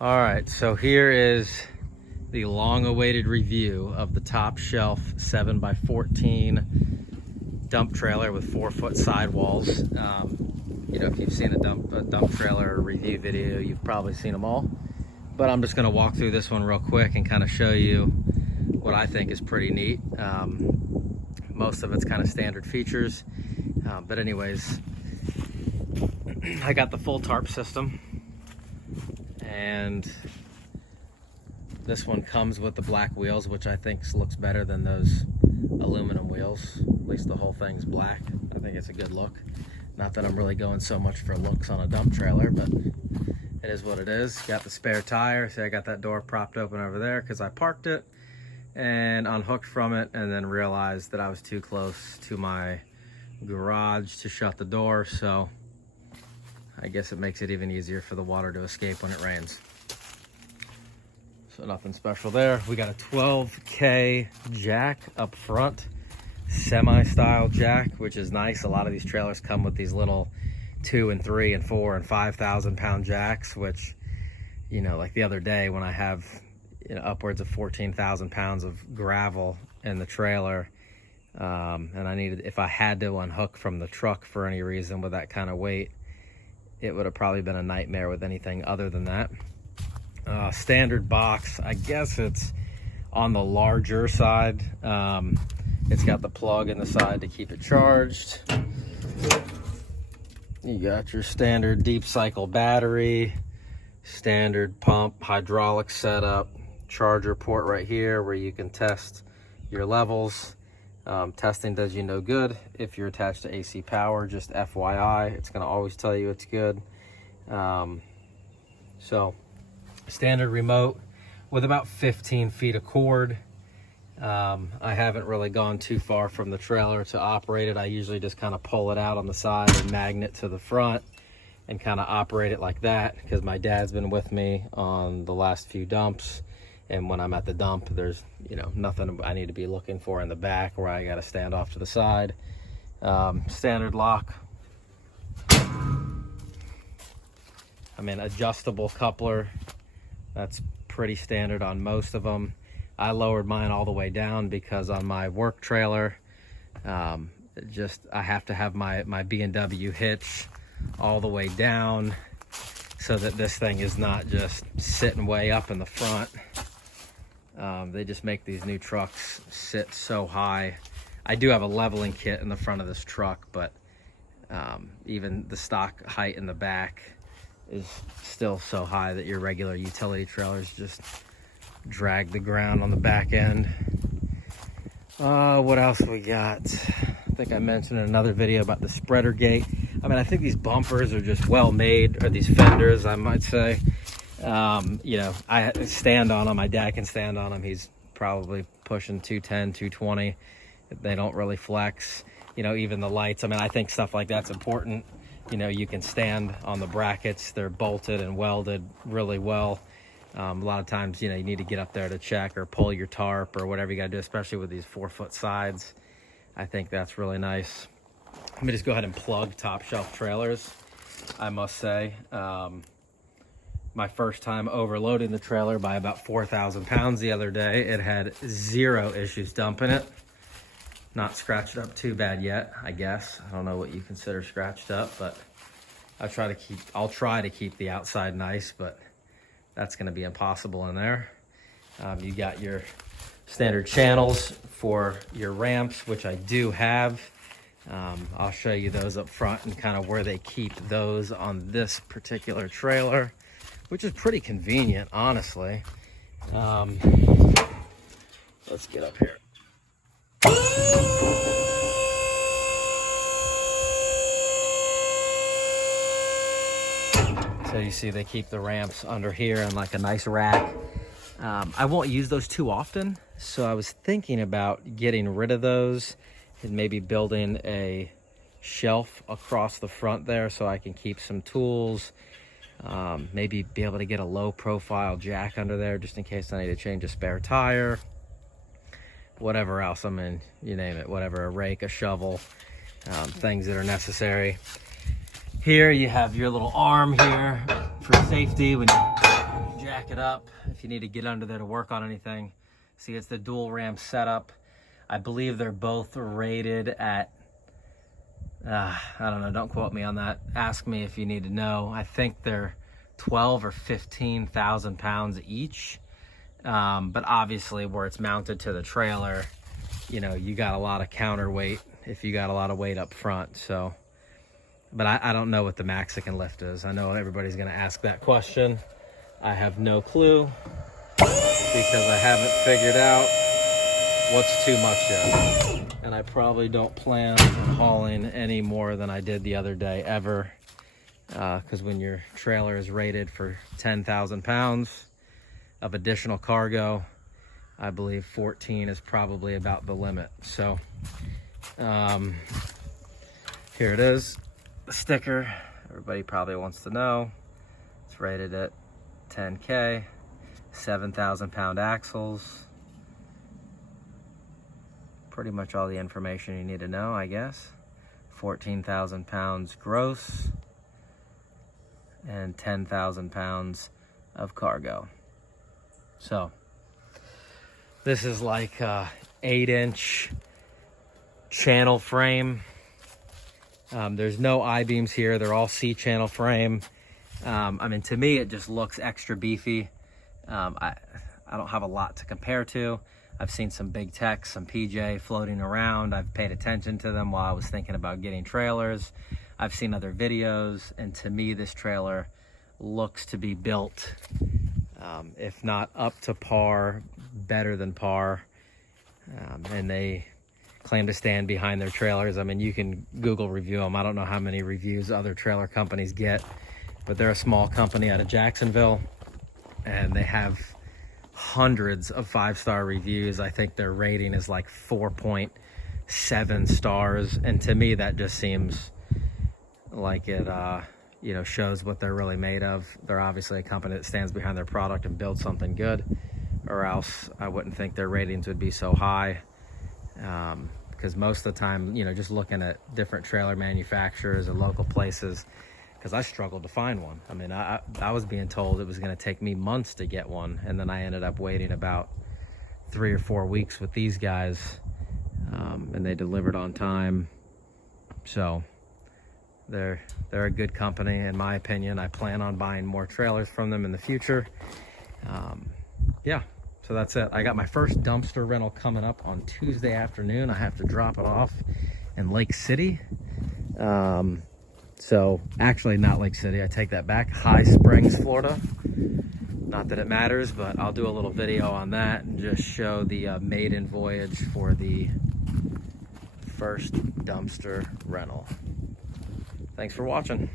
All right, so here is the long-awaited review of the top shelf 7x14 dump trailer with 4-foot sidewalls. You know, if you've seen a dump trailer review video, you've probably seen them all. But I'm just going to walk through this one real quick and kind of show you what I think is pretty neat. Most of it's kind of standard features, but anyways, I got the full tarp system. And this one comes with the black wheels, which I think looks better than those aluminum wheels. At least the whole thing's black. I think it's a good look. Not that I'm really going so much for looks on a dump trailer, but it is what it is. Got the spare tire. See, I got that door propped open over there because I parked it and unhooked from it, and then realized that I was too close to my garage to shut the door, so I guess it makes it even easier for the water to escape when it rains. So nothing special there. We got a 12K jack up front, semi-style jack, which is nice. A lot of these trailers come with these little 2 and 3 and 4 and 5,000 pound jacks, which, you know, like the other day when I have, you know, upwards of 14,000 pounds of gravel in the trailer, and I needed, if I had to unhook from the truck for any reason with that kind of weight, it would have probably been a nightmare with anything other than that. Standard box, I guess it's on the larger side. It's got the plug in the side to keep it charged. You got your standard deep cycle battery, standard pump, hydraulic setup, charger port right here where you can test your levels. Testing does you no good if you're attached to AC power, just FYI. It's going to always tell you it's good. So standard remote with about 15 feet of cord. I haven't really gone too far from the trailer to operate it. I usually just kind of pull it out on the side and magnet to the front and kind of operate it like that, because my dad's been with me on the last few dumps. And when I'm at the dump, there's, you know, nothing I need to be looking for in the back where I got to stand off to the side. Standard lock. I mean, adjustable coupler. That's pretty standard on most of them. I lowered mine all the way down because on my work trailer, I have to have my B&W hitch all the way down so that this thing is not just sitting way up in the front. They just make these new trucks sit so high. I do have a leveling kit in the front of this truck, but even the stock height in the back is still so high that your regular utility trailers just drag the ground on the back end. What else we got? I think I mentioned in another video about the spreader gate. I mean, I think these bumpers are just well made, or these fenders, I might say. You know, I stand on them. My dad can stand on them. He's probably pushing 210, 220. They don't really flex. You know, even the lights. I mean, I think stuff like that's important. You know, you can stand on the brackets. They're bolted and welded really well. A lot of times, you know, you need to get up there to check or pull your tarp or whatever you got to do, especially with these 4-foot sides. I think that's really nice. Let me just go ahead and plug top shelf trailers, I must say. My first time overloading the trailer by about 4,000 pounds the other day, it had 0 issues dumping it. Not scratched up too bad yet, I guess. I don't know what you consider scratched up, but I'll try to keep the outside nice, but that's going to be impossible in there. You got your standard channels for your ramps, which I do have. I'll show you those up front and kind of where they keep those on this particular trailer, which is pretty convenient, honestly. Let's get up here. So you see they keep the ramps under here in like a nice rack. I won't use those too often, so I was thinking about getting rid of those and maybe building a shelf across the front there so I can keep some tools. Maybe be able to get a low profile jack under there just in case I need to change a spare tire, whatever else. I mean, you name it, whatever, a rake, a shovel, things that are necessary. Here you have your little arm here for safety when you jack it up if you need to get under there to work on anything. See, it's the dual ram setup. I believe they're both rated at, I don't know, don't quote me on that. Ask me if you need to know. I think they're 12 or 15,000 pounds each. But obviously where it's mounted to the trailer, you know, you got a lot of counterweight if you got a lot of weight up front. So, but I don't know what the Mexican lift is. I know everybody's gonna ask that question. I have no clue because I haven't figured out what's too much yet. And I probably don't plan on hauling any more than I did the other day ever. Because when your trailer is rated for 10,000 pounds of additional cargo, I believe 14 is probably about the limit. So here it is, the sticker. Everybody probably wants to know. It's rated at 10K, 7,000 pound axles. Pretty much all the information you need to know, I guess. 14,000 pounds gross and 10,000 pounds of cargo. So this is like a 8-inch channel frame. There's no I-beams here. They're all C-channel frame. I mean, to me, it just looks extra beefy. I don't have a lot to compare to. I've seen some big techs, some PJ floating around. I've paid attention to them while I was thinking about getting trailers. I've seen other videos, and to me, this trailer looks to be built, if not up to par, better than par. And they claim to stand behind their trailers. I mean, you can Google review them. I don't know how many reviews other trailer companies get, but they're a small company out of Jacksonville, and they have hundreds of 5-star reviews. I think their rating is like 4.7 stars, and to me that just seems like it you know, shows what they're really made of. They're obviously a company that stands behind their product and builds something good, or else I wouldn't think their ratings would be so high. Because most of the time, you know, just looking at different trailer manufacturers and local places, because I struggled to find one. I mean, I was being told it was going to take me months to get one, and then I ended up waiting about 3 or 4 weeks with these guys, and they delivered on time. So they're a good company, in my opinion. I plan on buying more trailers from them in the future. Yeah, so that's it. I got my first dumpster rental coming up on Tuesday afternoon. I have to drop it off in Lake City. So actually not Lake City, I take that back, High Springs, Florida. Not that it matters, but I'll do a little video on that and just show the maiden voyage for the first dumpster rental. Thanks for watching.